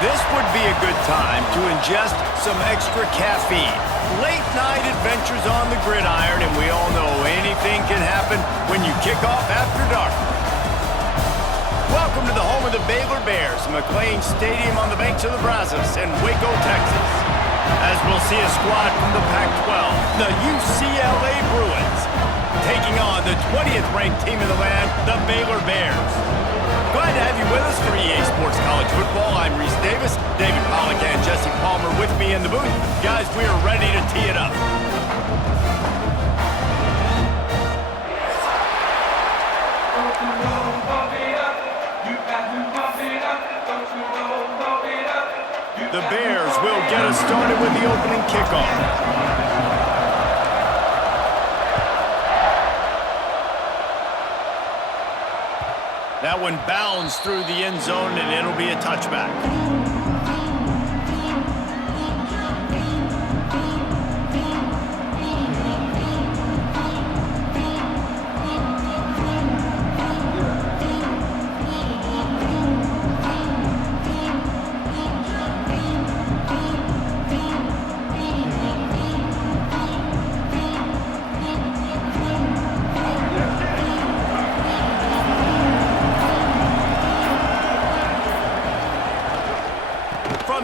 This would be a good time to ingest some extra caffeine. Late night adventures on the gridiron, and we all know anything can happen when you kick off after dark. Welcome to the home of the Baylor Bears, McLean Stadium on the banks of the Brazos in Waco, Texas. As we'll see a squad from the Pac-12, the UCLA Bruins, taking on the 20th ranked team in the land, the Baylor Bears. Glad to have you with us for EA Sports College Football. I'm Reese Davis, David Pollack and Jesse Palmer with me in the booth. Guys, we are ready to tee it up. The Bears will get us started with the opening kickoff. That one bounds through the end zone, and it'll be a touchback.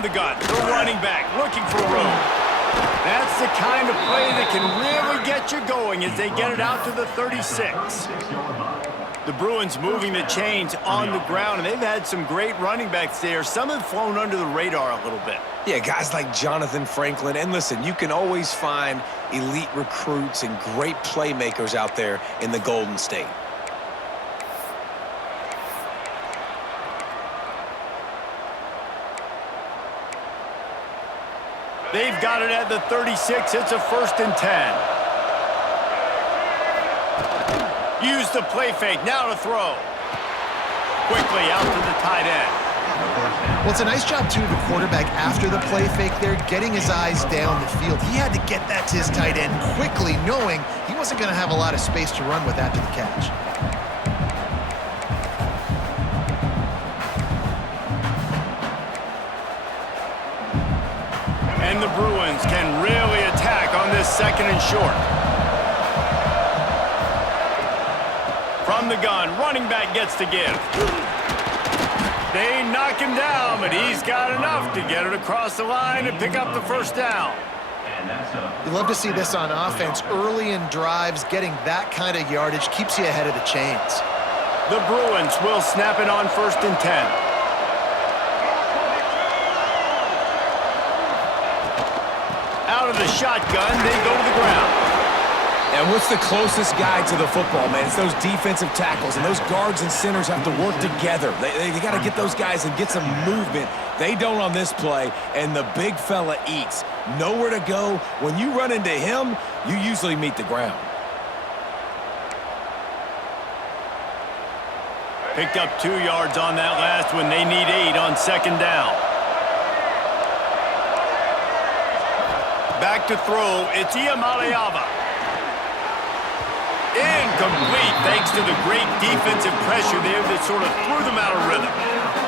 The gun, the running back looking for room. That's the kind of play that can really get you going as they get it out to the 36. The Bruins moving the chains on the ground, and they've had some great running backs there. Some have flown under the radar a little bit. Yeah, guys like Jonathan Franklin. And listen, you can always find elite recruits and great playmakers out there in the Golden State. They've got it at the 36. It's a 1st and 10. Use the play fake. Now to throw. Quickly out to the tight end. Well, it's a nice job, too, of the quarterback after the play fake there, getting his eyes down the field. He had to get that to his tight end quickly, knowing he wasn't going to have a lot of space to run with after the catch. And the Bruins can really attack on this 2nd and short. From the gun, running back gets to give. They knock him down, but he's got enough to get it across the line and pick up the 1st down. You love to see this on offense. Early in drives, getting that kind of yardage keeps you ahead of the chains. The Bruins will snap it on 1st and 10. Out of the shotgun, they go to the ground. And what's the closest guy to the football, man? It's those defensive tackles, and those guards and centers have to work together. They got to get those guys and get some movement. They don't on this play, and the big fella eats. Nowhere to go. When you run into him, you usually meet the ground. Picked up 2 yards on that last one. They need 8 on 2nd down. Back to throw, it's Iamaleava. Incomplete, thanks to the great defensive pressure there that sort of threw them out of rhythm.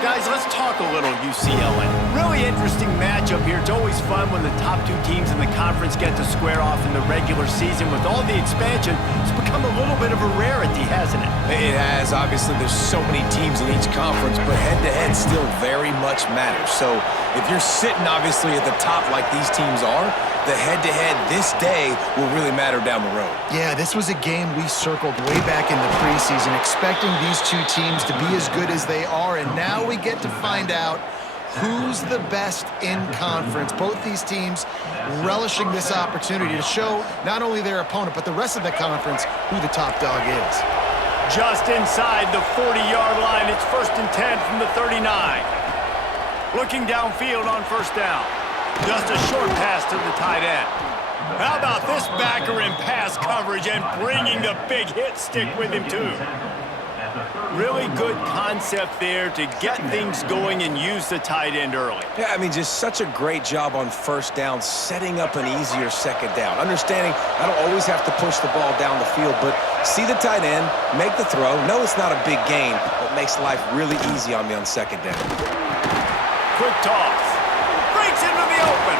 Guys, let's talk a little UCLA. Really interesting matchup here. It's always fun when the top 2 teams in the conference get to square off in the regular season. With all the expansion, it's become a little bit of a rarity, hasn't it? It has. Obviously, there's so many teams in each conference, but head-to-head still very much matters. So if you're sitting, obviously, at the top like these teams are, the head-to-head this day will really matter down the road. Yeah, this was a game we circled way back in the preseason, expecting these 2 teams to be as good as they are, and now we get to find out who's the best in conference. Both these teams relishing this opportunity to show not only their opponent, but the rest of the conference who the top dog is. Just inside the 40-yard line, it's 1st and 10 from the 39. Looking downfield on 1st down. Just a short pass to the tight end. How about this backer in pass coverage and bringing the big hit stick with him, too? Really good concept there to get things going and use the tight end early. Yeah, I mean, just such a great job on 1st down, setting up an easier 2nd down. Understanding I don't always have to push the ball down the field, but see the tight end, make the throw. No, it's not a big gain, but makes life really easy on me on 2nd down. quick toss. Breaks into the open.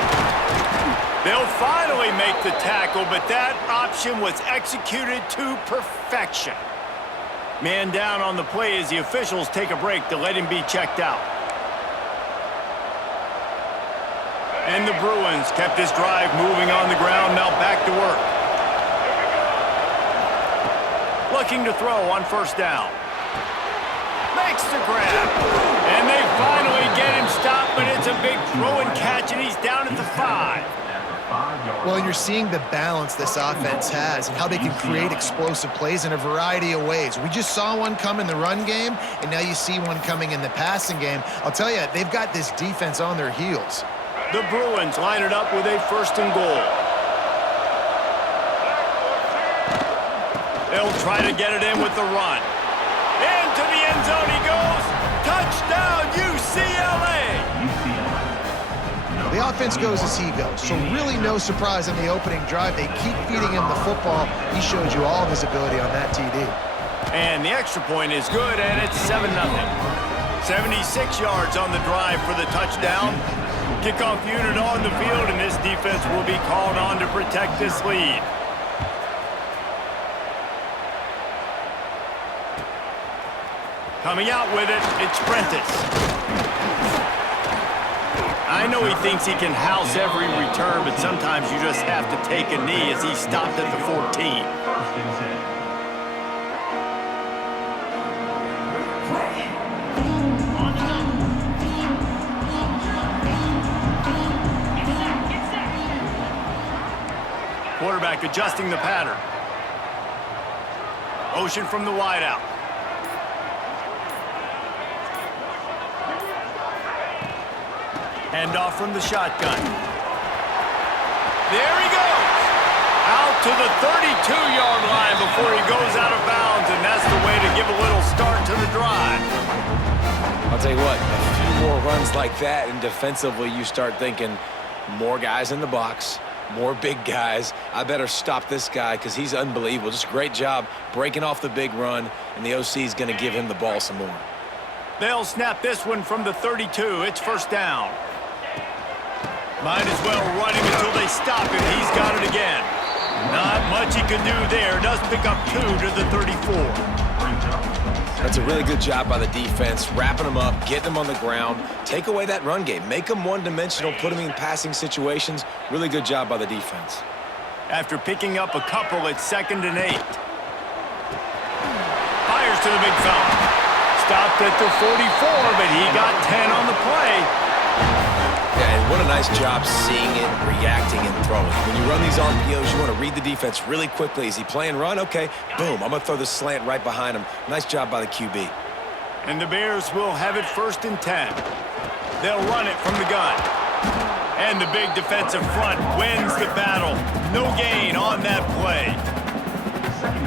They'll finally make the tackle, but that option was executed to perfection. Man down on the play as the officials take a break to let him be checked out. And the Bruins kept this drive moving on the ground, now back to work. Looking to throw on first down. Makes the grab. And they finally get him stopped, but it's a big throw and catch, and he's down at the 5. Well, you're seeing the balance this offense has and how they can create explosive plays in a variety of ways. We just saw one come in the run game, and now you see one coming in the passing game. I'll tell you, they've got this defense on their heels. The Bruins line it up with a 1st and goal. They'll try to get it in with the run. Into the end zone he goes. Touchdown, UCLA! The offense goes as he goes, so really no surprise on the opening drive. They keep feeding him the football. He showed you all of his ability on that TD. And the extra point is good, and it's 7-0. 76 yards on the drive for the touchdown. Kickoff unit on the field, and this defense will be called on to protect this lead. Coming out with it, it's Prentice. I know he thinks he can house every return, but sometimes you just have to take a knee as he stopped at the 14. Quarterback adjusting the pattern. Motion from the wideout. Handoff from the shotgun. There he goes. Out to the 32-yard line before he goes out of bounds, and that's the way to give a little start to the drive. I'll tell you what, a few more runs like that, and defensively you start thinking more guys in the box, more big guys. I better stop this guy because he's unbelievable. Just a great job breaking off the big run, and the OC is going to give him the ball some more. They'll snap this one from the 32. It's first down. Might as well running until they stop him. He's got it again. Not much he can do there. Does pick up 2 to the 34. That's a really good job by the defense, wrapping them up, getting them on the ground, take away that run game, make them one-dimensional, put them in passing situations. Really good job by the defense. After picking up a couple, it's 2nd and 8. Fires to the big fella. Stopped at the 44, but he got 10 on the play. Yeah, and what a nice job seeing it, reacting, and throwing. When you run these RPOs, you want to read the defense really quickly. Is he playing run? Okay, boom, I'm going to throw the slant right behind him. Nice job by the QB. And the Bears will have it 1st and 10. They'll run it from the gun. And the big defensive front wins the battle. No gain on that play.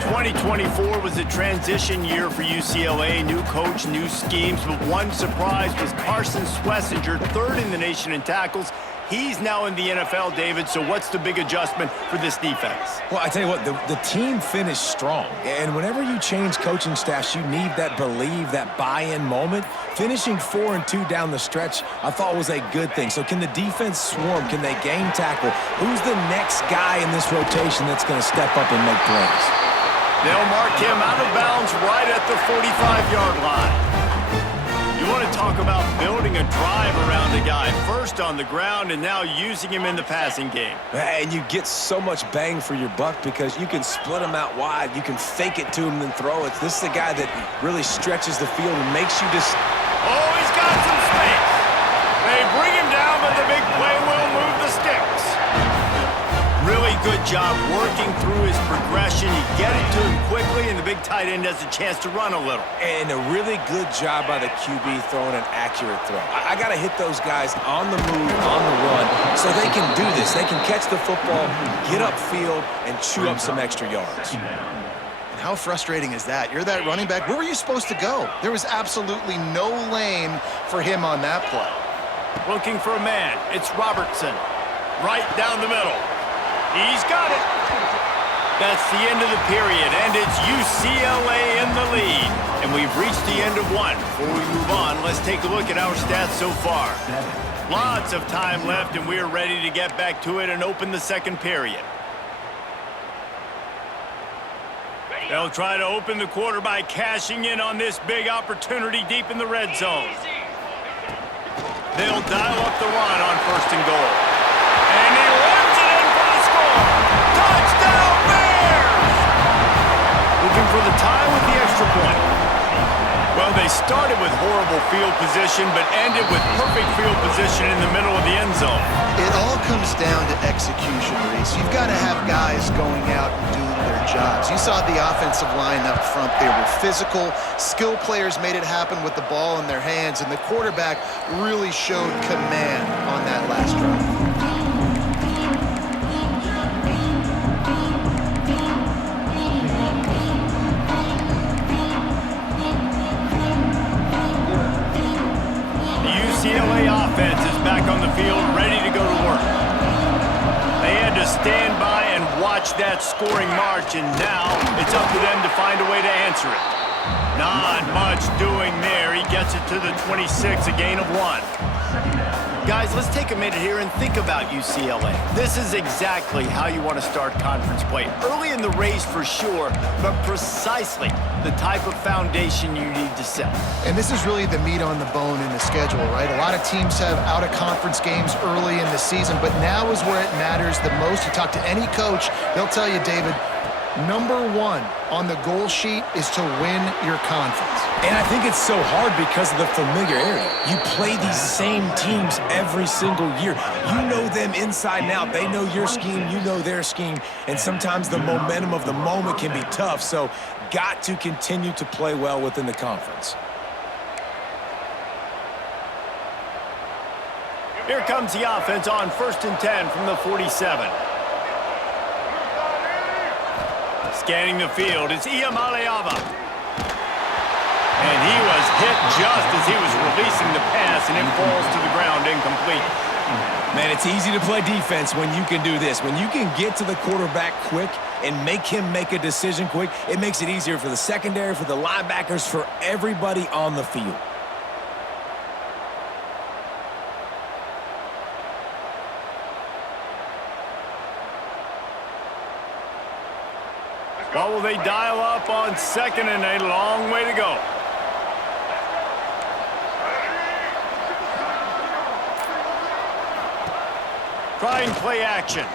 2024 was a transition year for UCLA. New coach, new schemes, but one surprise was Carson Schlesinger, 3rd in the nation in tackles. He's now in the NFL, David, so what's the big adjustment for this defense? Well, I tell you what, the team finished strong. And whenever you change coaching staffs, you need that believe, that buy-in moment. Finishing 4-2 down the stretch, I thought was a good thing. So can the defense swarm? Can they game tackle? Who's the next guy in this rotation that's going to step up and make plays? They'll mark him out of bounds right at the 45-yard line. You want to talk about building a drive around a guy. First on the ground and now using him in the passing game. And you get so much bang for your buck because you can split him out wide. You can fake it to him and then throw it. This is the guy that really stretches the field and makes you just... Oh, he's got some space. They bring him down, but the big play will move the sticks. Really good job working through his progression. You get it to him quickly, and the big tight end has a chance to run a little. And a really good job by the QB throwing an accurate throw. I got to hit those guys on the move, on the run, so they can do this. They can catch the football, get upfield, and chew up some extra yards. And how frustrating is that? You're that running back. Where were you supposed to go? There was absolutely no lane for him on that play. Looking for a man. It's Robertson. Right down the middle. He's got it. That's the end of the period, and it's UCLA in the lead. And we've reached the end of one. Before we move on, let's take a look at our stats so far. Lots of time left, and we're ready to get back to it and open the second period. They'll try to open the quarter by cashing in on this big opportunity deep in the red zone. They'll dial up the run on 1st and goal. And he runs it in for the score. Touchdown Bears! Looking for the tie with the extra point. Well, they started with horrible field position, but ended with perfect field position in the middle of the end zone. It all comes down to execution, Reese. You've got to have guys going out and doing their jobs. You saw the offensive line up front. They were physical. Skill players made it happen with the ball in their hands, and the quarterback really showed command on that last drive. UCLA offense is back on the field, ready to go to work. They had to stand by and watch that scoring march, and now it's up to them to find a way to answer it. Not much doing there. He gets it to the 26, a gain of 1. Guys, let's take a minute here and think about UCLA. This is exactly how you want to start conference play. Early in the race for sure, but precisely the type of foundation you need to set. And this is really the meat on the bone in the schedule, right? A lot of teams have out-of-conference games early in the season, but now is where it matters the most. You talk to any coach, they'll tell you, David, number one on the goal sheet is to win your conference. And I think it's so hard because of the familiarity. You play these same teams every single year. You know them inside and out. They know your scheme, you know their scheme, and sometimes the momentum of the moment can be tough, so got to continue to play well within the conference. Here comes the offense on 1st and 10 from the 47. Scanning the field, it's Iamaleava. And he was hit just as he was releasing the pass, and it falls to the ground incomplete. Man, it's easy to play defense when you can do this. When you can get to the quarterback quick and make him make a decision quick, it makes it easier for the secondary, for the linebackers, for everybody on the field. What will they dial up on 2nd and a long way to go? Trying play action.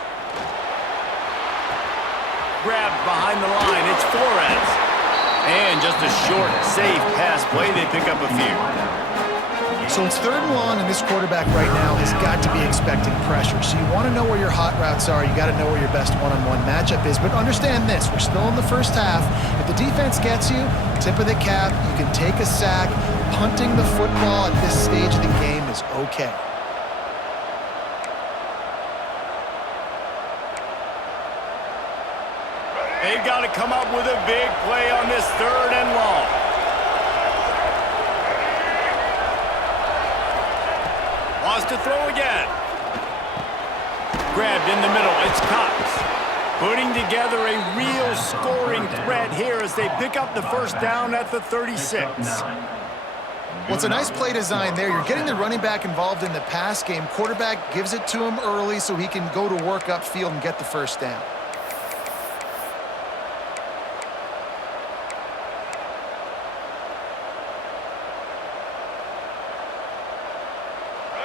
Grabbed behind the line. It's Flores. And just a short, safe pass play. They pick up a few. So it's 3rd and long, and this quarterback right now has got to be expecting pressure. So you want to know where your hot routes are. You got to know where your best one-on-one matchup is. But understand this, we're still in the first half. If the defense gets you, tip of the cap, you can take a sack. Punting the football at this stage of the game is okay. They've got to come up with a big play on this 3rd and long. Wants to throw again. Grabbed in the middle. It's Cox. Putting together a real scoring threat here as they pick up the 1st down at the 36. Well, it's a nice play design there. You're getting the running back involved in the pass game. Quarterback gives it to him early so he can go to work upfield and get the 1st down.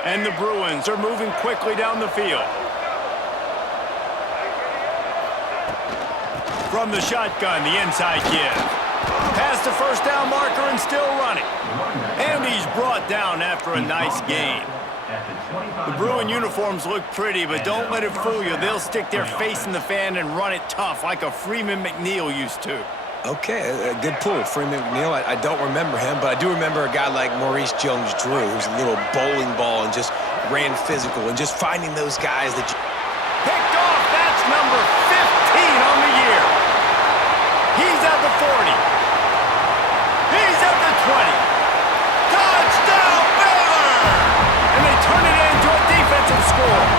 And the Bruins are moving quickly down the field. From the shotgun, the inside give. Past the 1st down marker and still running. And he's brought down after a nice gain. The Bruin uniforms look pretty, but don't let it fool you. They'll stick their face in the fan and run it tough like a Freeman McNeil used to. Okay, a good pull. Freeman McNeil, I don't remember him, but I do remember a guy like Maurice Jones-Drew, who's a little bowling ball and just ran physical, and just finding those guys that you... Picked off, that's number 15 on the year. He's at the 40. He's at the 20. Touchdown, Baylor! And they turn it into a defensive score.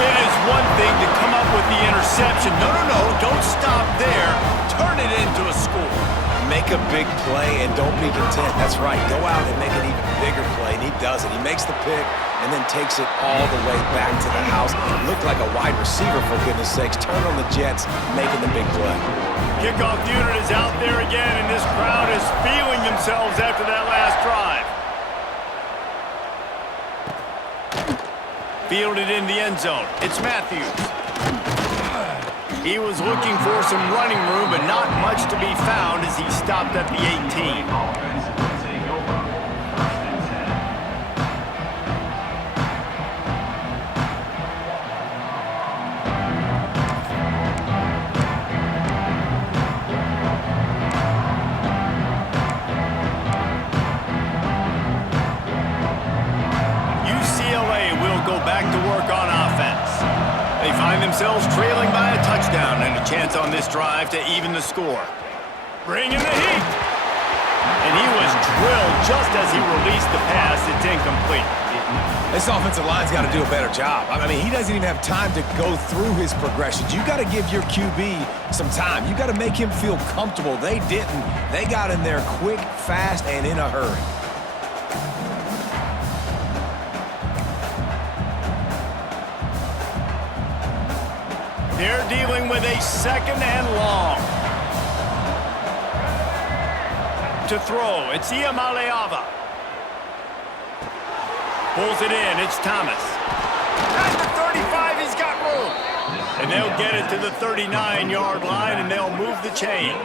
It is one thing to come up with the interception. No, no, no, don't stop there. Turn it into a score. Make a big play and don't be content. That's right. Go out and make an even bigger play, and he does it. He makes the pick and then takes it all the way back to the house. Looked like a wide receiver, for goodness sakes. Turn on the jets, making the big play. Kickoff unit is out there again, and this crowd is feeling themselves after that last drive. Fielded in the end zone. It's Matthews. He was looking for some running room, but not much to be found as he stopped at the 18. UCLA will go back to work on offense. They find themselves trailing by a touchdown and a chance on this drive to even the score. Bring in the heat. And he was drilled just as he released the pass. It's incomplete. This offensive line's got to do a better job. I mean, he doesn't even have time to go through his progressions. You got to give your QB some time. You got to make him feel comfortable. They didn't. They got in there quick, fast, and in a hurry. They're dealing with a second and long. To throw, it's Iamaleava. Pulls it in, it's Thomas. At the 35, he's got room. And they'll get it to the 39-yard line, and they'll move the chains.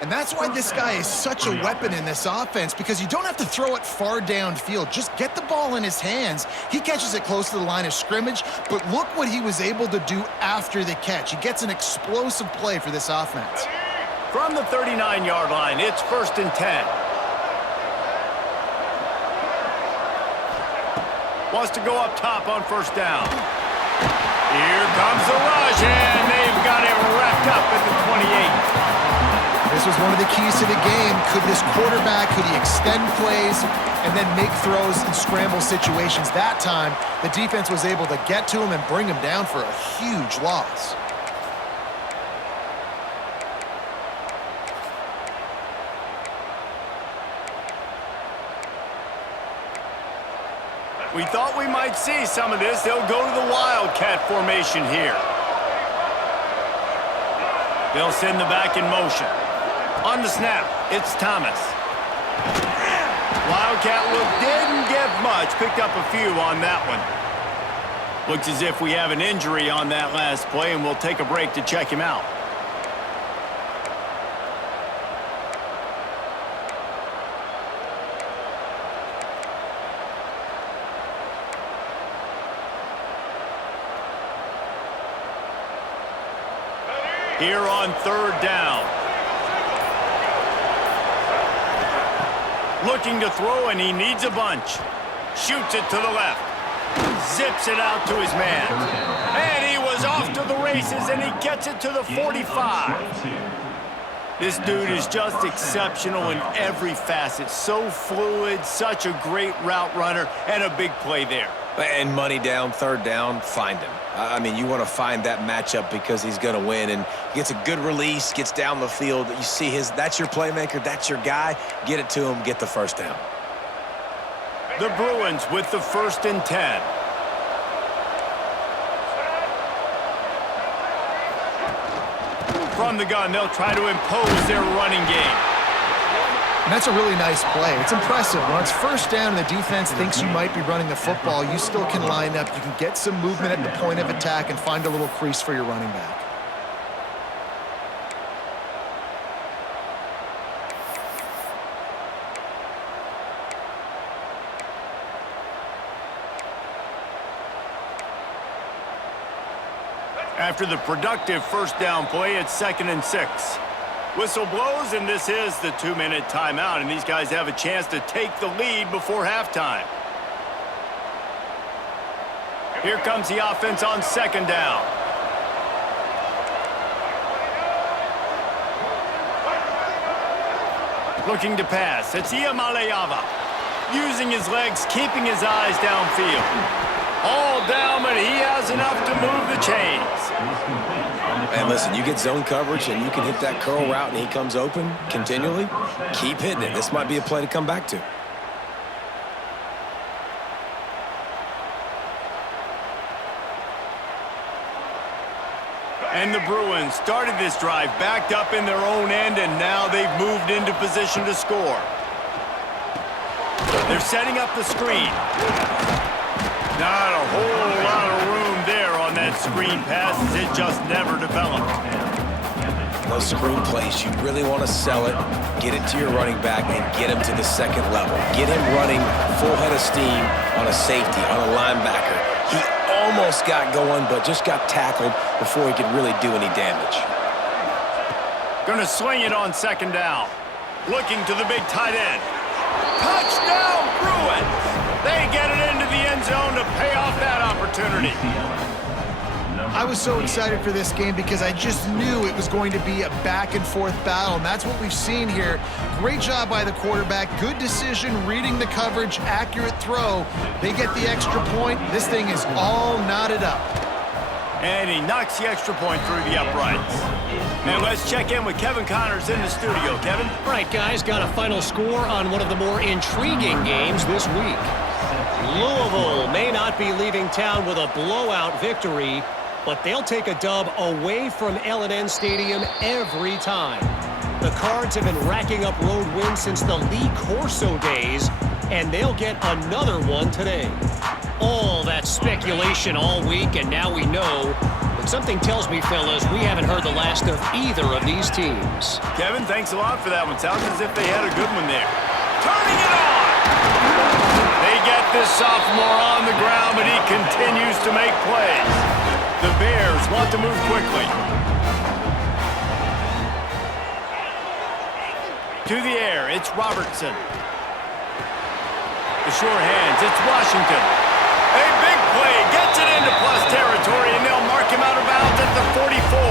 And that's why this guy is such a weapon in this offense, because you don't have to throw it far downfield. Just get the ball in his hands. He catches it close to the line of scrimmage, but look what he was able to do after the catch. He gets an explosive play for this offense. From the 39-yard line, it's 1st and 10. Wants to go up top on 1st down. Here comes the rush, and they've got it wrapped up at the 28. This was one of the keys to the game. Could this quarterback, could he extend plays and then make throws in scramble situations? That time, the defense was able to get to him and bring him down for a huge loss. We thought we might see some of this. They'll go to the Wildcat formation here. They'll send the back in motion. On the snap, it's Thomas. Wildcat look didn't get much. Picked up a few on that one. Looks as if we have an injury on that last play, and we'll take a break to check him out. Here on 3rd down. Looking to throw, and he needs a bunch. Shoots it to the left. Zips it out to his man. And he was off to the races, and he gets it to the 45. This dude is just exceptional in every facet. So fluid, such a great route runner, and a big play there. And money down, 3rd down, find him. I mean, you want to find that matchup because he's going to win, and gets a good release, gets down the field. You see that's your playmaker, that's your guy. Get it to him, get the 1st down. The Bruins with the 1st and 10. From the gun, they'll try to impose their running game. And that's a really nice play. It's impressive. When it's 1st down and the defense thinks you might be running the football, you still can line up. You can get some movement at the point of attack and find a little crease for your running back. After the productive 1st down play, it's 2nd and 6. Whistle blows, and this is the 2-minute timeout, and these guys have a chance to take the lead before halftime. Here comes the offense on 2nd down. Looking to pass. It's Iamaleava. Using his legs, keeping his eyes downfield. All down, but he has enough to move the chains. And listen, you get zone coverage and you can hit that curl route and he comes open continually, keep hitting it. This might be a play to come back to. And the Bruins started this drive backed up in their own end, and now they've moved into position to score. They're setting up the screen. Not a whole lot of room there on that screen pass, as it just never developed. Those screen plays, you really want to sell it, get it to your running back, and get him to the second level. Get him running full head of steam on a safety, on a linebacker. He almost got going, but just got tackled before he could really do any damage. Gonna swing it on second down. Looking to the big tight end. Touchdown, Bruins! They get it into the end zone to pay off that opportunity. I was so excited for this game because I just knew it was going to be a back-and-forth battle, and that's what we've seen here. Great job by the quarterback. Good decision, reading the coverage, accurate throw. They get the extra point. This thing is all knotted up. And he knocks the extra point through the uprights. And let's check in with Kevin Connors in the studio. Kevin? All right, guys, got a final score on one of the more intriguing games this week. Louisville may not be leaving town with a blowout victory, but they'll take a dub away from L&N Stadium every time. The Cards have been racking up road wins since the Lee Corso days, and they'll get another one today. All that speculation all week, and now we know. But something tells me, fellas, we haven't heard the last of either of these teams. Kevin, thanks a lot for that one. Sounds as if they had a good one there. Turning it on! They get this sophomore on the ground, but he continues to make plays. The Bears want to move quickly. To the air, it's Robertson. The sure hands, it's Washington. A big play, gets it into plus territory, and they'll mark him out of bounds at the 44.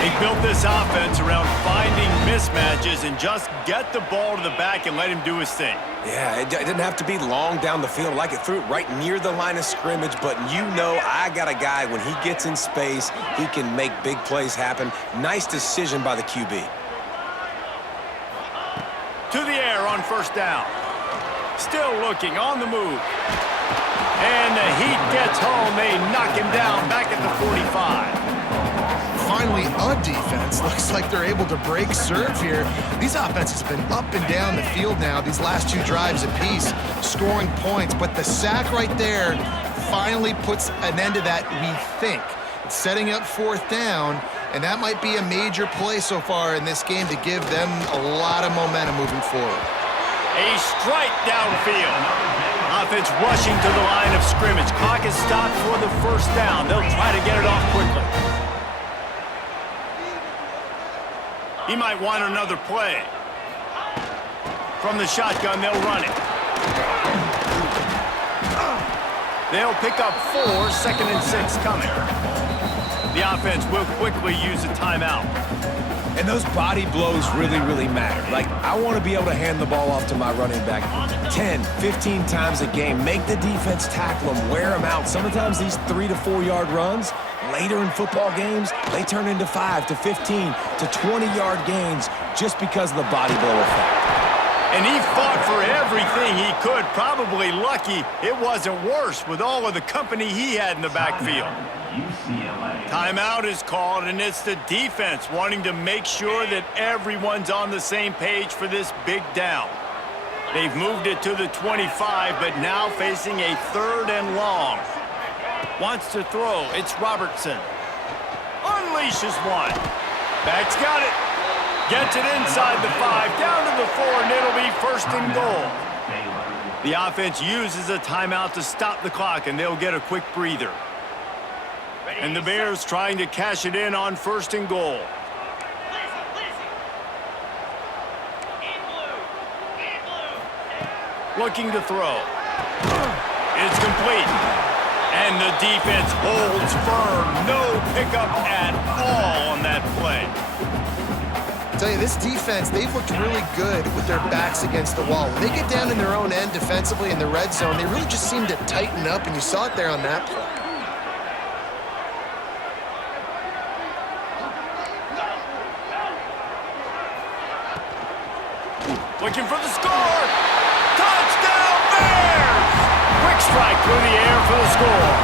They built this offense around finding mismatches and just get the ball to the back and let him do his thing. Yeah, it didn't have to be long down the field. Like it threw it right near the line of scrimmage, but you know I got a guy, when he gets in space, he can make big plays happen. Nice decision by the QB. To the air on first down. Still looking, on the move. And the heat gets home. They knock him down back at the 45. Finally, a defense. Looks like they're able to break serve here. These offenses have been up and down the field now, these last two drives apiece, scoring points. But the sack right there finally puts an end to that, we think. It's setting up fourth down, and that might be a major play so far in this game to give them a lot of momentum moving forward. A strike downfield. Offense rushing to the line of scrimmage. Clock is stopped for the first down. They'll try to get it off quickly. He might want another play. From the shotgun, they'll run it. They'll pick up 4, 2nd and 6 coming. The offense will quickly use a timeout. And those body blows really, really matter. Like, I want to be able to hand the ball off to my running back 10, 15 times a game. Make the defense tackle them, wear them out. Sometimes these 3 to 4 yard runs, later in football games, they turn into 5 to 15 to 20 yard gains just because of the body blow effect. And he fought for everything he could. Probably lucky it wasn't worse with all of the company he had in the backfield. UCLA. Timeout is called, and it's the defense wanting to make sure that everyone's on the same page for this big down. They've moved it to the 25, but now facing a 3rd and long. Wants to throw. It's Robertson. Unleashes one. Back's got it. Gets it inside the 5, down to the 4, and it'll be 1st and goal. The offense uses a timeout to stop the clock, and they'll get a quick breather. And the Bears trying to cash it in on 1st and goal. Looking to throw. It's complete. And the defense holds firm. No pickup at all on that play. tell you, this defense, they've looked really good with their backs against the wall. When they get down in their own end defensively in the red zone, they really just seem to tighten up, and you saw it there on that play. Looking for the score. Touchdown Bears! Quick strike through the air for the score.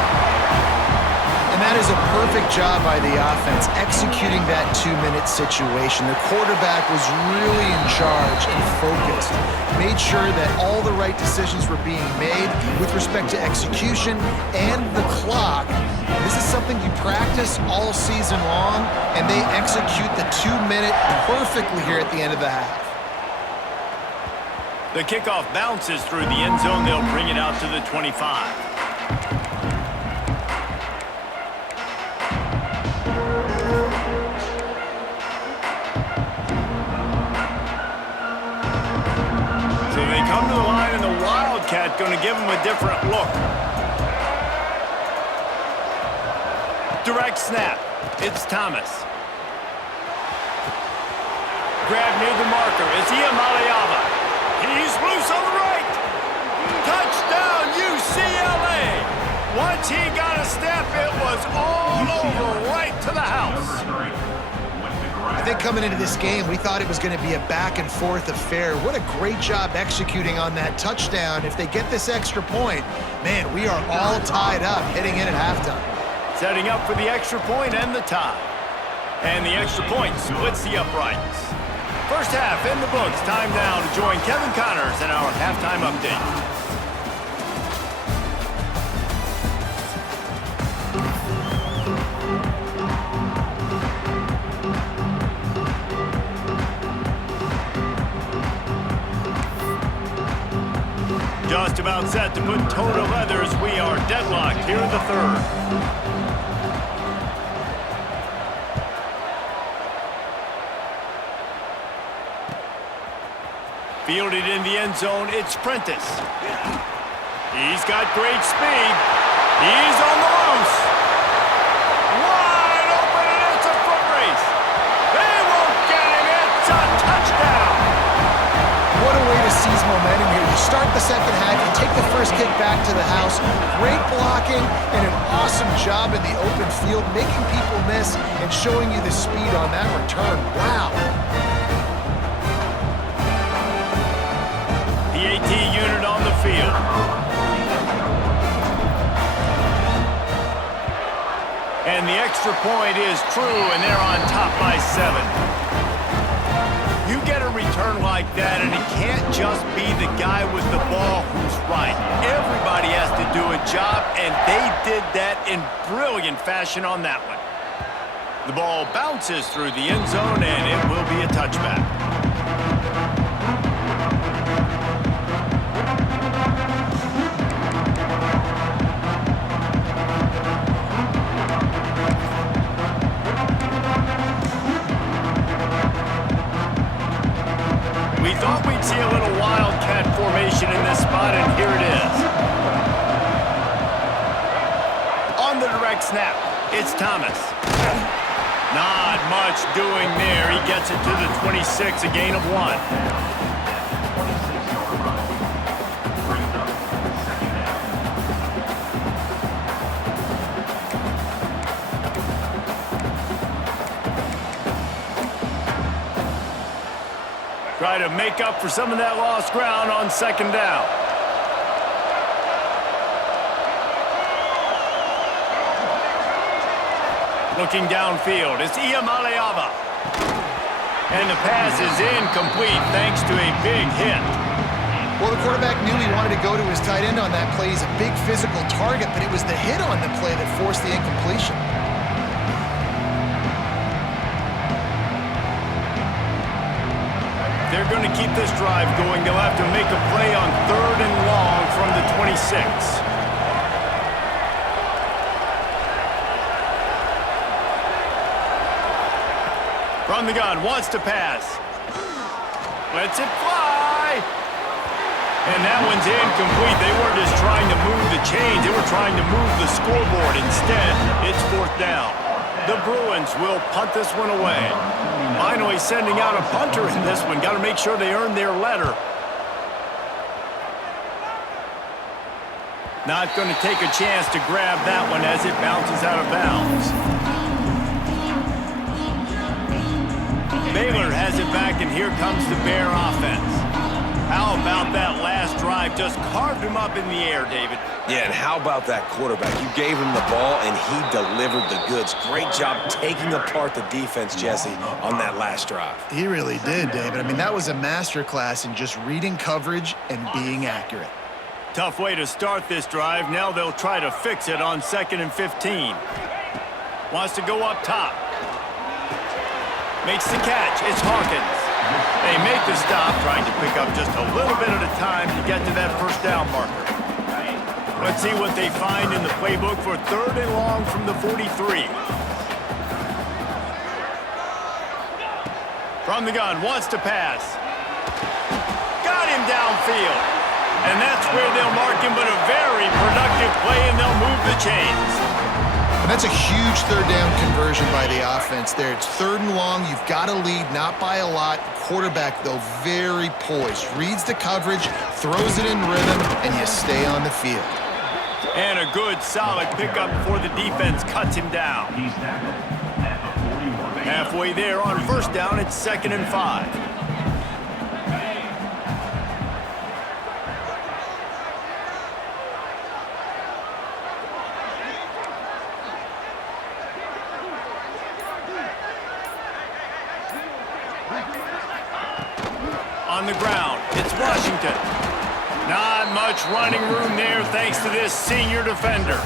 And that is a perfect job by the offense, executing that 2-minute situation. The quarterback was really in charge and focused. Made sure that all the right decisions were being made with respect to execution and the clock. This is something you practice all season long, and they execute the 2-minute perfectly here at the end of the half. The kickoff bounces through the end zone. They'll bring it out to the 25. So they come to the line, and the Wildcat going to give them a different look. Direct snap. It's Thomas. Grab near the marker. It's Iamaleava. He's loose on the right. Touchdown, UCLA. Once he got a step, it was all over right to the house. I think coming into this game, we thought it was going to be a back-and-forth affair. What a great job executing on that touchdown. If they get this extra point, man, we are all tied up heading in at halftime. Setting up for the extra point and the tie. And the extra point splits the uprights. First half in the books. Time now to join Kevin Connors in our halftime update. Just about set to put toe to leathers. We are deadlocked here in the third. Fielded in the end zone, it's Prentice. He's got great speed. He's on the loose. Wide open, and it's a foot race. They won't get him. It's a touchdown. What a way to seize momentum here. You start the second half, you take the first kick back to the house. Great blocking and an awesome job in the open field, making people miss and showing you the speed on that return. Wow. The AT unit on the field. And the extra point is true, and they're on top by 7. You get a return like that, and it can't just be the guy with the ball who's right. Everybody has to do a job, and they did that in brilliant fashion on that one. The ball bounces through the end zone, and it will be a touchback. We thought we'd see a little wildcat formation in this spot, and here it is. On the direct snap, it's Thomas. Not much doing there. He gets it to the 26, a gain of 1. Try to make up for some of that lost ground on second down. Looking downfield, it's Iamaleava. And the pass is incomplete thanks to a big hit. Well, the quarterback knew he wanted to go to his tight end on that play. He's a big physical target, but it was the hit on the play that forced the incompletion. They're going to keep this drive going. They'll have to make a play on 3rd and long from the 26. From the gun, wants to pass. Lets it fly. And that one's incomplete. They weren't just trying to move the chains. They were trying to move the scoreboard. Instead, it's 4th down. The Bruins will punt this one away. Finally sending out a punter in this one. Got to make sure they earn their letter. Not going to take a chance to grab that one as it bounces out of bounds. Baylor has it back, and here comes the Bear offense. How about that last drive? Just carved him up in the air, David. Yeah, and how about that quarterback? You gave him the ball, and he delivered the goods. Great job taking apart the defense, Jesse, on that last drive. He really did, David. I mean, that was a masterclass in just reading coverage and being accurate. Tough way to start this drive. Now they'll try to fix it on 2nd and 15. Wants to go up top. Makes the catch. It's Hawkins. They make the stop, trying to pick up just a little bit at a time to get to that first down marker. Let's see what they find in the playbook for 3rd and long from the 43. From the gun, wants to pass. Got him downfield. And that's where they'll mark him, but a very productive play, and they'll move the chains. And that's a huge 3rd down conversion by the offense there. It's 3rd and long. You've got to lead, not by a lot. Quarterback, though, very poised. Reads the coverage, throws it in rhythm, and you stay on the field. And a good, solid pickup before the defense cuts him down. Halfway there on 1st down, it's 2nd and 5. On the ground, it's Washington. Not much running room there thanks to this senior defender.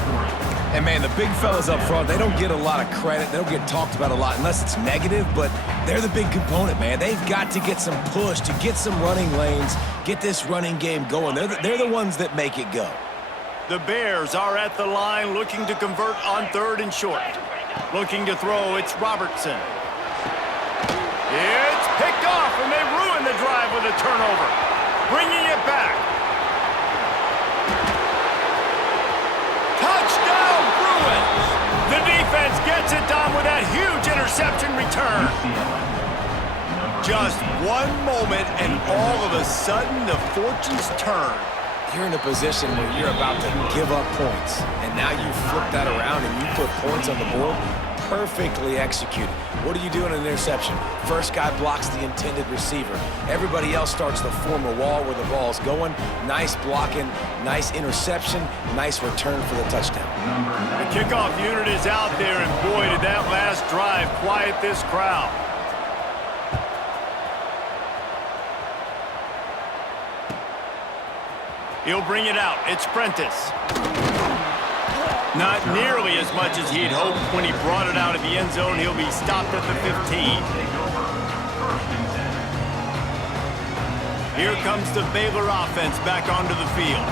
And, man, the big fellas up front, they don't get a lot of credit. They don't get talked about a lot unless it's negative, but they're the big component, man. They've got to get some push, to get some running lanes, get this running game going. They're the ones that make it go. The Bears are at the line looking to convert on 3rd and short. Looking to throw, it's Robertson. It's picked off, and they ruin the drive with a turnover. Bringing it back. Touchdown, Bruins! The defense gets it done with that huge interception return. Just one moment, and all of a sudden, the fortunes turn. You're in a position where you're about to give up points, and now you flip that around and you put points on the board. Perfectly executed. What do you do in an interception? First guy blocks the intended receiver. Everybody else starts to form a wall where the ball's going. Nice blocking, nice interception, nice return for the touchdown. The kickoff unit is out there, and boy, did that last drive quiet this crowd. He'll bring it out. It's Prentice. Not nearly as much as he'd hoped when he brought it out of the end zone. He'll be stopped at the 15. Here comes the Baylor offense back onto the field.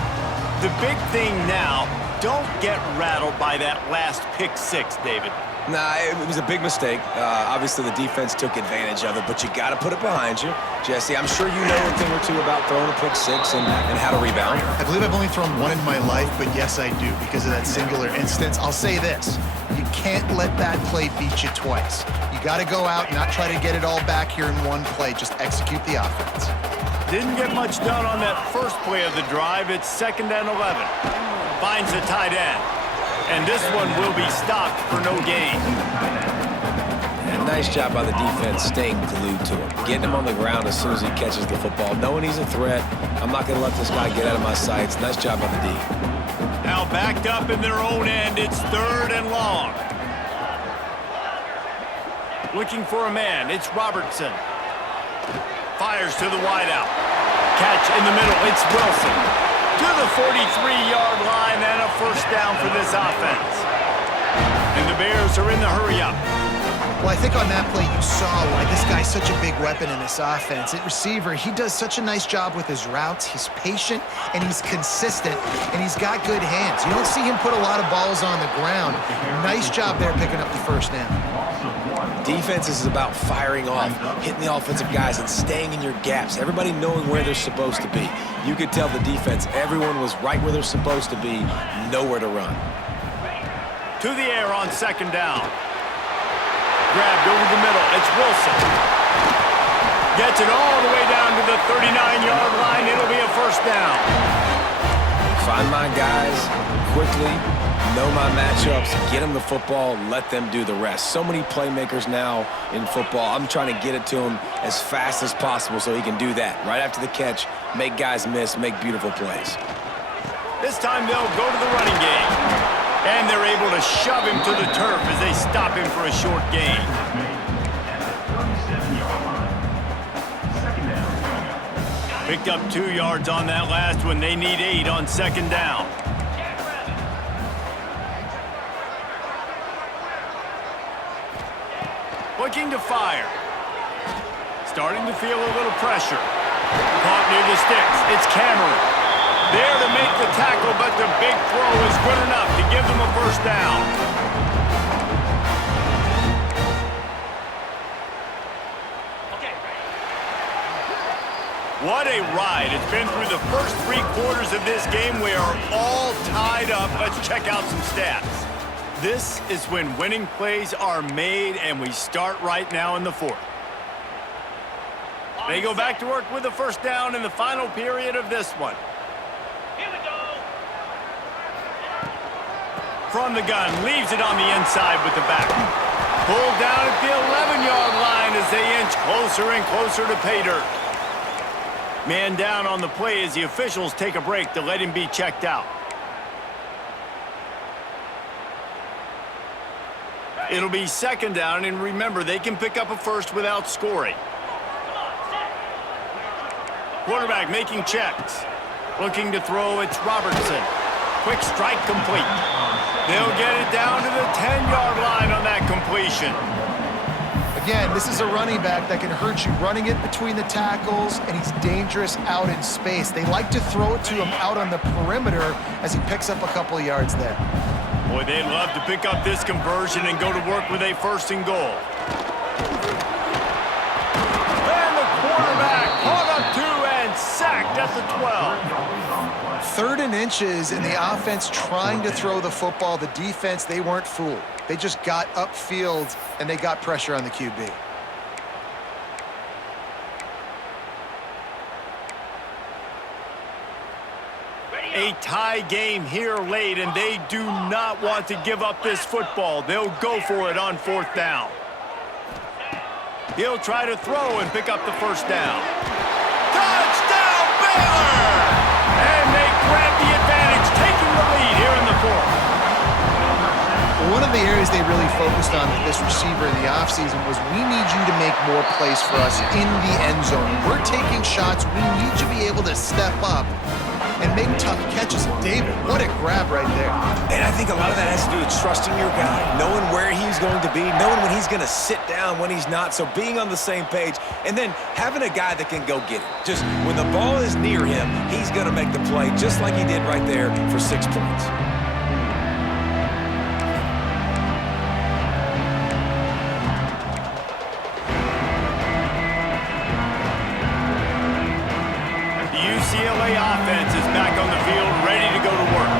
The big thing now, don't get rattled by that last pick 6, David. Nah, it was a big mistake. Obviously, the defense took advantage of it, but you got to put it behind you. Jesse, I'm sure you know a thing or two about throwing a pick 6 and how to rebound. I believe I've only thrown one in my life, but yes, I do, because of that singular instance. I'll say this. You can't let that play beat you twice. You got to go out and not try to get it all back here in one play. Just execute the offense. Didn't get much done on that first play of the drive. It's 2nd and 11. Finds the tight end. And this one will be stopped for no gain. And nice job by the defense staying glued to him. Getting him on the ground as soon as he catches the football. Knowing he's a threat, I'm not going to let this guy get out of my sights. Nice job by the D. Now backed up in their own end, it's 3rd and long. Looking for a man, it's Robertson. Fires to the wideout. Catch in the middle, it's Wilson. To the 43-yard line, and a first down for this offense. And the Bears are in the hurry-up. Well, I think on that play you saw why this guy's such a big weapon in this offense. At receiver, he does such a nice job with his routes. He's patient, and he's consistent, and he's got good hands. You don't see him put a lot of balls on the ground. Nice job there picking up the first down. Defense is about firing off, hitting the offensive guys, and staying in your gaps. Everybody knowing where they're supposed to be. You could tell the defense, everyone was right where they're supposed to be, nowhere to run. To the air on 2nd down. grabbed over the middle. It's Wilson. Gets it all the way down to the 39-yard line. It'll be a first down. Find my guys quickly, know my matchups, get them the football, let them do the rest. So many playmakers now in football. I'm trying to get it to him as fast as possible so he can do that. Right after the catch, make guys miss, make beautiful plays. This time they'll go to the running game. And they're able to shove him to the turf as they stop him for a short gain. Picked up 2 yards on that last one. They need 8 on second down. Looking to fire. Starting to feel a little pressure. Caught near the sticks. It's Cameron. There to make the tackle, but the big throw is good enough to give them a first down. What a ride. It's been through the first 3 quarters of this game. We are all tied up. Let's check out some stats. This is when winning plays are made, and we start right now in the 4th. They go back to work with a first down in the final period of this one. From the gun, leaves it on the inside with the back. Pulled down at the 11-yard line as they inch closer and closer to pay dirt. Man down on the play as the officials take a break to let him be checked out. It'll be second down, and remember, they can pick up a first without scoring. Quarterback making checks. Looking to throw, it's Robertson. Quick strike complete. They'll get it down to the 10-yard line on that completion. Again, this is a running back that can hurt you running it between the tackles, and he's dangerous out in space. They like to throw it to him out on the perimeter as he picks up a couple of yards there. Boy, they'd love to pick up this conversion and go to work with a first and goal. And the quarterback caught up 2 and sacked at the 12. 3rd and inches, and the offense trying to throw the football. The defense, they weren't fooled. They just got upfield, and they got pressure on the QB. A tie game here late, and they do not want to give up this football. They'll go for it on 4th down. He'll try to throw and pick up the first down. Touchdown, Baylor! And they grab the advantage, taking the lead here in the 4th. One of the areas they really focused on with this receiver in the offseason was, we need you to make more plays for us in the end zone. We're taking shots. We need you to be able to step up and make tough catches. David, what a grab right there. And I think a lot of that has to do with trusting your guy, knowing where he's going to be, knowing when he's going to sit down, when he's not, so being on the same page, and then having a guy that can go get it. Just when the ball is near him, he's going to make the play, just like he did right there for 6 points. UCLA offense is back on the field, ready to go to work.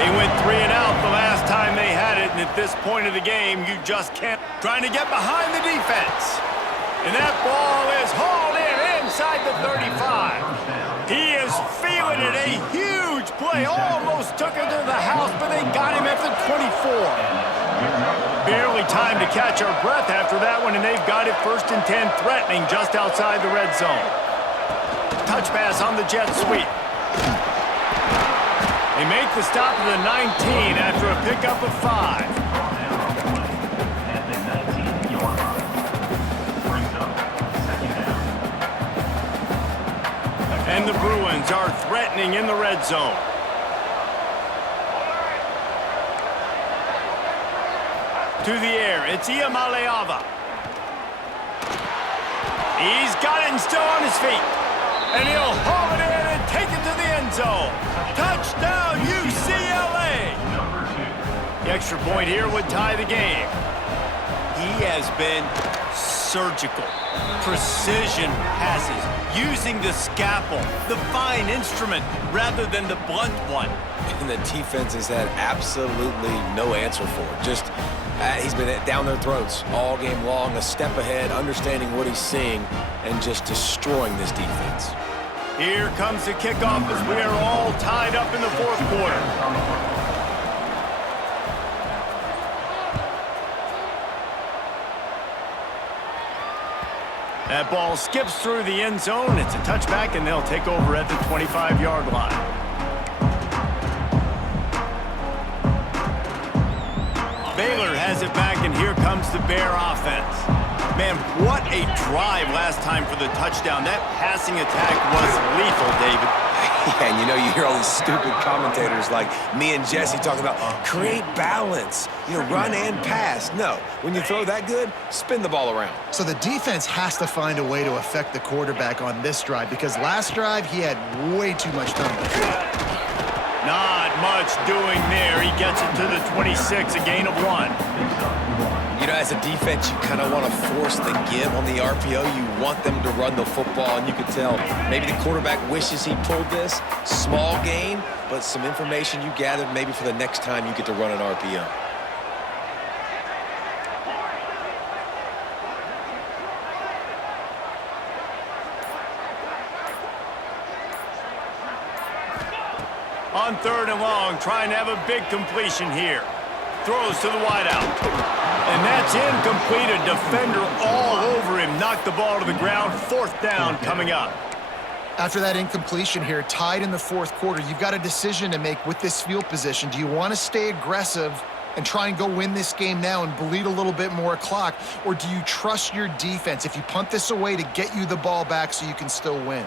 They went 3 and out the last time they had it, and at this point of the game, you just can't. Trying to get behind the defense. And that ball is hauled in inside the 35. He is feeling it. A huge play. Almost took it to the house, but they got him at the 24. Barely time to catch our breath after that one, and they've got it 1st and 10, threatening just outside the red zone. Touch pass on the jet sweep. They make the stop to the 19 after a pickup of 5. And the Bruins are threatening in the red zone. To the air, it's Iamaleava. He's got it and still on his feet. And he'll haul it in and take it to the end zone. Touchdown, UCLA! The extra point here would tie the game. He has been surgical, precision passes, using the scalpel, the fine instrument, rather than the blunt one. And the defense has had absolutely no answer for it. Just, he's been down their throats all game long, a step ahead, understanding what he's seeing, and just destroying this defense. Here comes the kickoff as we are all tied up in the fourth quarter. That ball skips through the end zone. It's a touchback, and they'll take over at the 25-yard line. Baylor has it back, and here comes the Bear offense. Man, what a drive last time for the touchdown. That passing attack was lethal, David. Yeah, and you know, you hear all these stupid commentators like me and Jesse talking about create balance, you know, run and pass. No, when you throw that good, spin the ball around. So the defense has to find a way to affect the quarterback on this drive, because last drive he had way too much time. Not much doing there. He gets it to the 26, a gain of 1. You know, as a defense, you kind of want to force the give on the RPO. You want them to run the football, and you can tell maybe the quarterback wishes he pulled this. Small gain, but some information you gathered maybe for the next time you get to run an RPO. On 3rd and long, trying to have a big completion here. Throws to the wideout. And that's incomplete. A defender all over him. Knocked the ball to the ground. 4th down coming up. After that incompletion here, tied in the fourth quarter, you've got a decision to make with this field position. Do you want to stay aggressive and try and go win this game now and bleed a little bit more clock? Or do you trust your defense if you punt this away to get you the ball back so you can still win?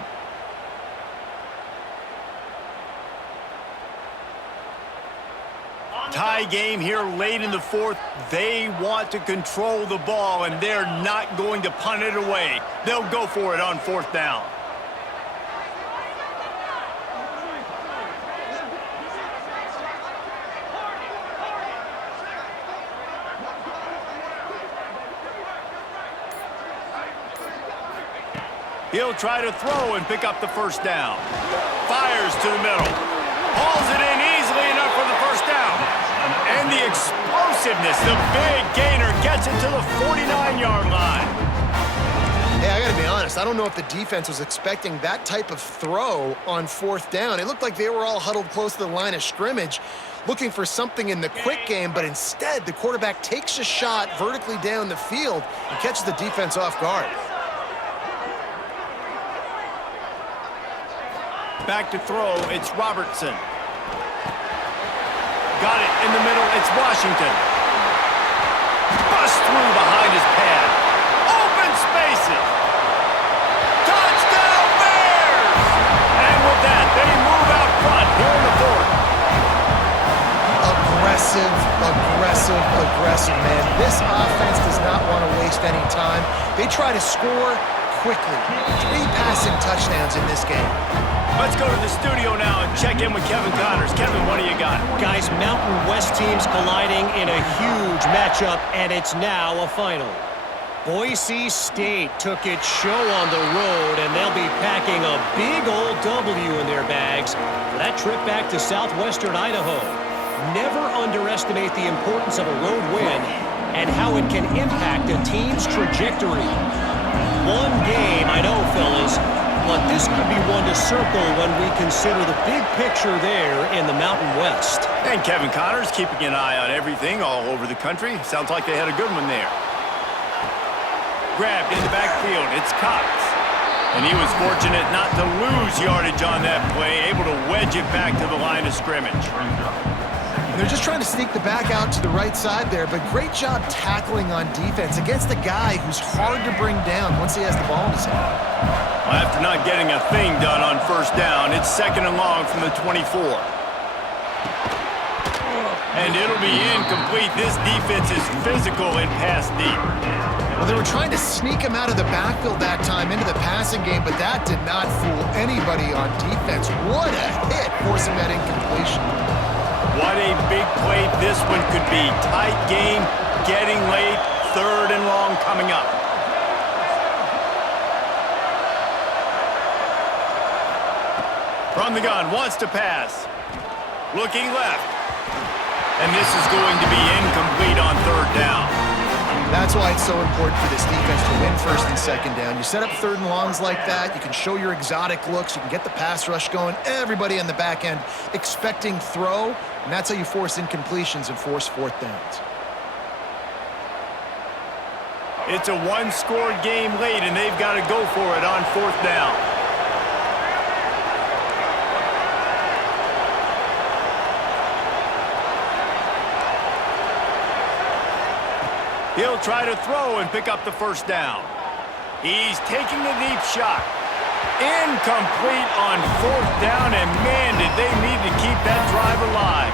Tie game here late in the fourth. They want to control the ball, and they're not going to punt it away. They'll go for it on 4th down. He'll try to throw and pick up the 1st down. Fires to the middle. Hauls it in easily enough for the 1st down. And the explosiveness, the big gainer gets it to the 49-yard line. Hey, I got to be honest. I don't know if the defense was expecting that type of throw on 4th down. It looked like they were all huddled close to the line of scrimmage, looking for something in the quick game, but instead the quarterback takes a shot vertically down the field and catches the defense off guard. Back to throw, it's Robertson. Got it in the middle, it's Washington. Bust through behind his pad. Open spaces. Touchdown Bears! And with that, they move out front here in the fourth. Aggressive, aggressive, aggressive, man. This offense does not want to waste any time. They try to score quickly. 3 passing touchdowns in this game. Let's go to the studio now and check in with Kevin Connors. Kevin, what do you got? Guys, Mountain West teams colliding in a huge matchup, and it's now a final. Boise State took its show on the road, and they'll be packing a big old W in their bags for that trip back to southwestern Idaho. Never underestimate the importance of a road win and how it can impact a team's trajectory. One game, I know, fellas, but this could be one to circle when we consider the big picture there in the Mountain West. And Kevin Connors keeping an eye on everything all over the country. Sounds like they had a good one there. Grabbed in the backfield, it's Cox. And he was fortunate not to lose yardage on that play, able to wedge it back to the line of scrimmage. They're just trying to sneak the back out to the right side there, but great job tackling on defense against a guy who's hard to bring down once he has the ball in his hand. Well, after not getting a thing done on 1st down, it's 2nd and long from the 24. And it'll be incomplete. This defense is physical and pass deep. Well, they were trying to sneak him out of the backfield that time into the passing game, but that did not fool anybody on defense. What a hit, forcing that incompletion. What a big play this one could be. Tight game, getting late, 3rd and long coming up. From the gun, wants to pass. Looking left. And this is going to be incomplete on third down. That's why it's so important for this defense to win first and second down. You set up third and longs like that, you can show your exotic looks, you can get the pass rush going, everybody on the back end expecting throw, and that's how you force incompletions and force fourth downs. It's a one-score game late, and they've got to go for it on fourth down. He'll try to throw and pick up the first down. He's taking the deep shot. Incomplete on fourth down, and man, did they need to keep that drive alive.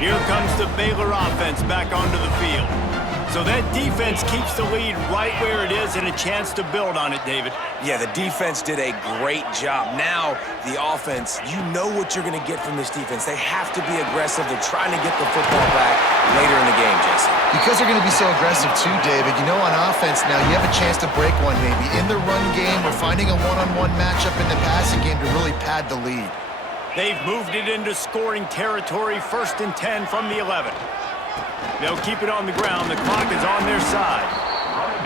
Here comes the Baylor offense back onto the field. So that defense keeps the lead right where it is and a chance to build on it, David. Yeah, the defense did a great job. Now, the offense, you know what you're going to get from this defense. They have to be aggressive. They're trying to get the football back later in the game, Jesse. Because they're going to be so aggressive too, David, you know, on offense now you have a chance to break one maybe. In the run game or finding a one-on-one matchup in the passing game to really pad the lead. They've moved it into scoring territory, 1st and 10 from the 11. They'll keep it on the ground. The clock is on their side.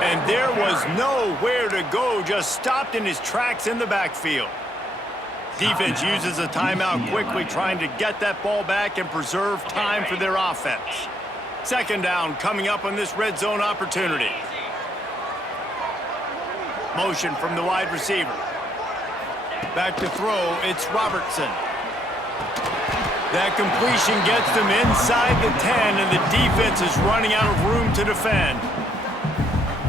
And there was nowhere to go, just stopped in his tracks in the backfield. Defense uses a timeout quickly, trying to get that ball back and preserve time for their offense. Second down coming up on this red zone opportunity. Motion from the wide receiver. Back to throw, it's Robertson. That completion gets them inside the 10, and the defense is running out of room to defend.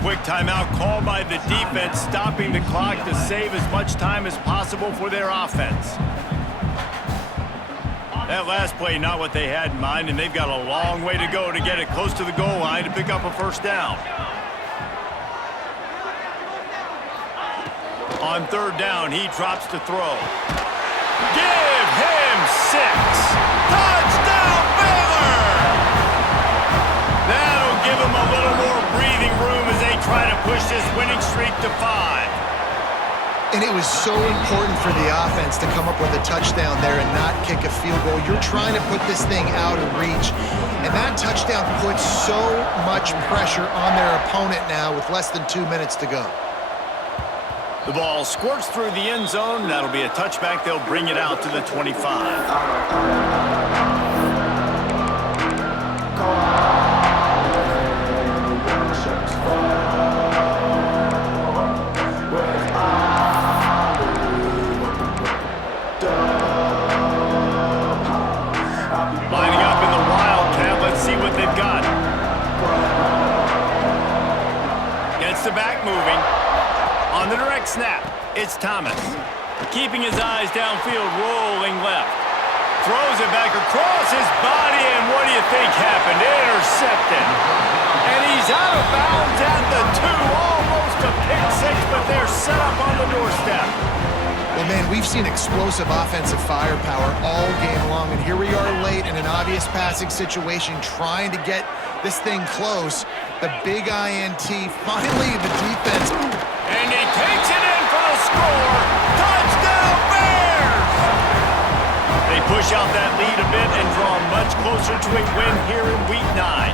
Quick timeout called by the defense, stopping the clock to save as much time as possible for their offense. That last play, not what they had in mind, and they've got a long way to go to get it close to the goal line to pick up a first down. On third down, he drops to throw. Give him 6. Touchdown, Baylor! That'll give him a little more breathing room as they try to push this winning streak to 5. And it was so important for the offense to come up with a touchdown there and not kick a field goal. You're trying to put this thing out of reach. And that touchdown puts so much pressure on their opponent now with less than 2 minutes to go. The ball squirts through the end zone. That'll be a touchback. They'll bring it out to the 25. Lining up in the Wildcat. Let's see what they've got. Gets the back moving. On the direct snap, it's Thomas. Keeping his eyes downfield, rolling left. Throws it back across his body, and what do you think happened? Intercepted. And he's out of bounds at the 2. Almost a pick 6, but they're set up on the doorstep. Well, man, we've seen explosive offensive firepower all game long, and here we are late in an obvious passing situation trying to get this thing close. The big INT, finally the defense. And he takes it in for the score. Touchdown, Bears! They push out that lead a bit and draw much closer to a win here in Week 9.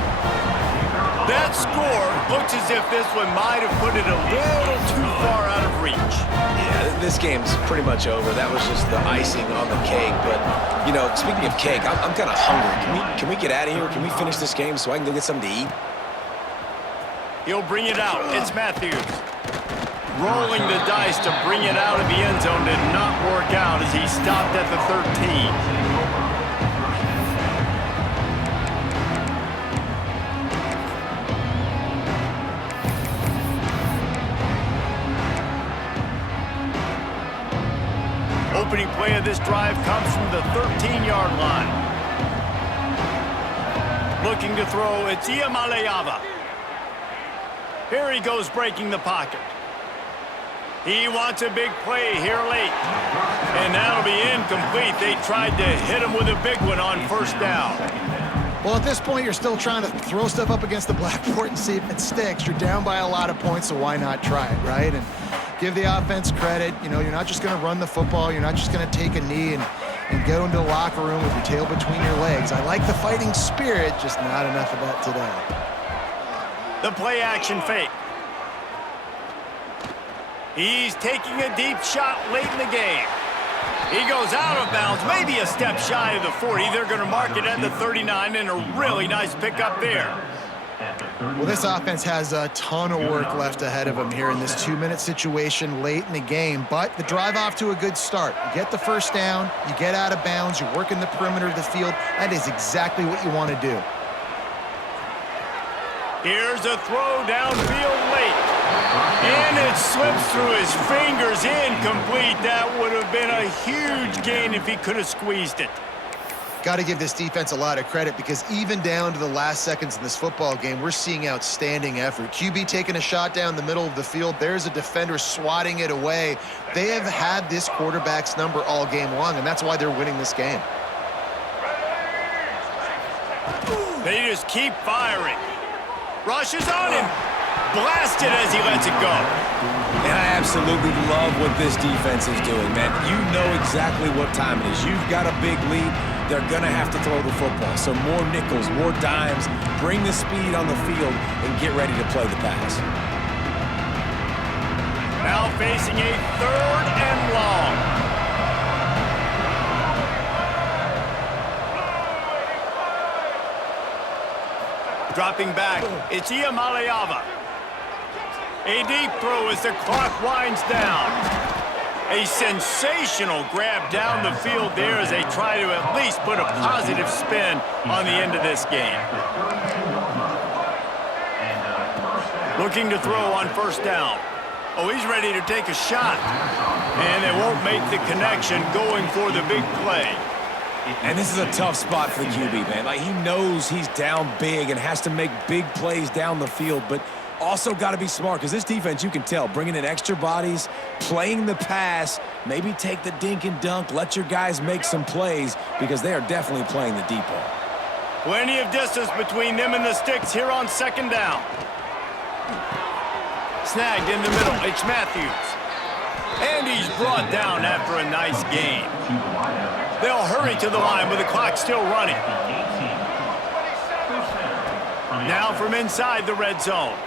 That score looks as if this one might have put it a little too far out of reach. Yeah, this game's pretty much over. That was just the icing on the cake. But, you know, speaking of cake, I'm kind of hungry. Can we get out of here? Can we finish this game so I can go get something to eat? He'll bring it out. It's Matthews. Rolling the dice to bring it out of the end zone did not work out as he stopped at the 13. Opening play of this drive comes from the 13-yard line. Looking to throw, it's Iamaleava. Here he goes breaking the pocket. He wants a big play here late. And that'll be incomplete. They tried to hit him with a big one on first down. Well, at this point, you're still trying to throw stuff up against the blackboard and see if it sticks. You're down by a lot of points, so why not try it, right? And Give the offense credit. You know, you're not just going to run the football. You're not just going to take a knee and go into the locker room with your tail between your legs. I like the fighting spirit, just not enough of that today. The play action fake. He's taking a deep shot late in the game. He goes out of bounds, maybe a step shy of the 40. They're going to mark it at the 39, and a really nice pickup there. Well, this offense has a ton of work left ahead of them here in this 2-minute situation late in the game, but the drive off to a good start. You get the first down, you get out of bounds, you're working the perimeter of the field. That is exactly what you want to do. Here's a throw downfield late. And it slips through his fingers, incomplete. That would have been a huge gain if he could have squeezed it. Got to give this defense a lot of credit because even down to the last seconds of this football game, we're seeing outstanding effort. QB taking a shot down the middle of the field. There's a defender swatting it away. They have had this quarterback's number all game long, and that's why they're winning this game. They just keep firing. Rushes on him. Blasted as he lets it go. And I absolutely love what this defense is doing, man. You know exactly what time it is. You've got a big lead. They're going to have to throw the football. So more nickels, more dimes. Bring the speed on the field and get ready to play the pass. Now facing a 3rd and long. Dropping back, it's Iamaleava. A deep throw as the clock winds down. A sensational grab down the field there as they try to at least put a positive spin on the end of this game. Looking to throw on 1st down. Oh, he's ready to take a shot. And they won't make the connection going for the big play. And this is a tough spot for the QB, man. Like, he knows he's down big and has to make big plays down the field, but also got to be smart because this defense, you can tell, bringing in extra bodies, playing the pass, maybe take the dink and dunk, let your guys make some plays because they are definitely playing the deep ball. Plenty of distance between them and the sticks here on 2nd down. Snagged in the middle, it's Matthews. And he's brought down after a nice gain. They'll hurry to the line with the clock still running. Now from inside the red zone.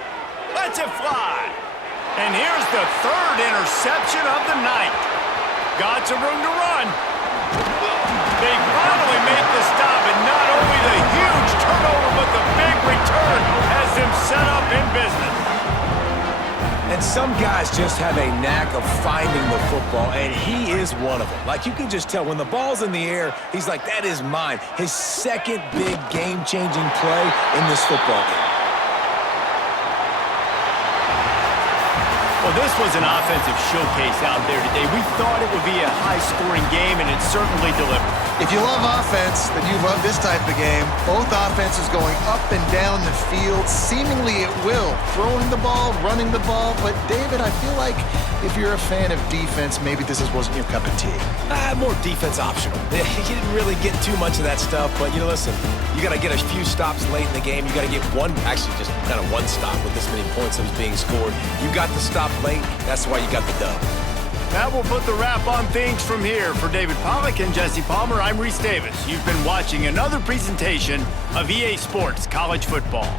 Lets it fly. And here's the 3rd interception of the night. Got some room to run. They finally make the stop, and not only the huge turnover, but the big return has them set up in business. And some guys just have a knack of finding the football, and he is one of them. Like, you can just tell when the ball's in the air, he's like, that is mine. His 2nd big game-changing play in this football game. Well, this was an offensive showcase out there today. We thought it would be a high-scoring game, and it certainly delivered. If you love offense, then you love this type of game. Both offenses going up and down the field, seemingly at will. Throwing the ball, running the ball. But, David, I feel like if you're a fan of defense, maybe this wasn't your cup of tea. More defense optional. You didn't really get too much of that stuff, but, listen, you got to get a few stops late in the game. You got to get just kind of one stop with this many points that was being scored. You got the stop late. That's why you got the dub. That will put the wrap on things from here. For David Pollack and Jesse Palmer, I'm Reese Davis. You've been watching another presentation of EA Sports College Football.